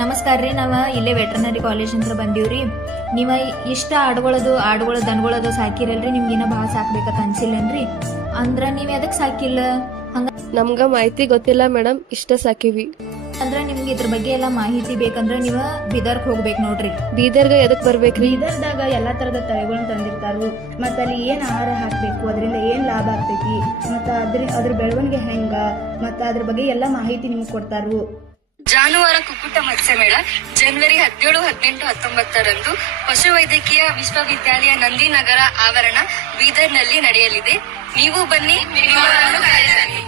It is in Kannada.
ನಮಸ್ಕಾರ ರೀ. ನಾವು ಇಲ್ಲೇ ವೆಟರ್ನರಿ ಕಾಲೇಜ್ ಅಂತ ಬಂದೀವ್ರಿ. ನೀವು ಇಷ್ಟ ಆಡುಗಳು ದನಗಳದು ಸಾಕಿರಲ್ರಿ, ನಿಮ್ಗಿನ್ನ ಭಾಳ ಸಾಕ್ಬೇಕಂತ ಅನ್ಸಿಲ್ಲೇನ್ರಿ? ಅಂದ್ರ ನೀವ್ ಎದಕ್ ಸಾಕಿಲ್ಲ? ಹಂಗ ನಮ್ಗ ಮಾಹಿತಿ ಗೊತ್ತಿಲ್ಲ ಮೇಡಮ್, ಇಷ್ಟ ಸಾಕಿವಿ. ಅಂದ್ರ ನಿಮ್ಗೆ ಇದ್ರ ಬಗ್ಗೆ ಎಲ್ಲಾ ಮಾಹಿತಿ ಬೇಕಂದ್ರ ನೀವ ಬೀದರ್ಕ್ ಹೋಗ್ಬೇಕು ನೋಡ್ರಿ. ಬೀದರ್ಗ ಎದಕ್ ಬರ್ಬೇಕ್ರಿ? ಬೀದರ್ದಾಗ ಎಲ್ಲಾ ತರದ ತಳಿಗಳನ್ನ ತಂದಿರ್ತಾರು. ಮತ್ತ ಅಲ್ಲಿ ಏನ್ ಆಹಾರ ಹಾಕ್ಬೇಕು, ಅದರಿಂದ ಏನ್ ಲಾಭ ಆಗ್ತೈತಿ, ಮತ್ತ ಅದ್ರ ಬೆಳವಣಿಗೆ ಹೆಂಗ, ಮತ್ತ ಅದ್ರ ಬಗ್ಗೆ ಎಲ್ಲಾ ಮಾಹಿತಿ ನಿಮ್ಗೆ ಕೊಡ್ತಾರು. ಜಾನುವಾರು ಕುಕ್ಕುಟ ಮತ್ಸ್ಯ ಮೇಳ ಜನವರಿ 17, 18, 19ರಂದು ಪಶುವೈದ್ಯಕೀಯ ವಿಶ್ವವಿದ್ಯಾಲಯ ನಂದಿನಗರ ಆವರಣ ಬೀದರ್ನಲ್ಲಿ ನಡೆಯಲಿದೆ. ನೀವು ಬನ್ನಿ, ನಿಮ್ಮವರನ್ನು ಕಾಯ್ದಿರಿಸಿ.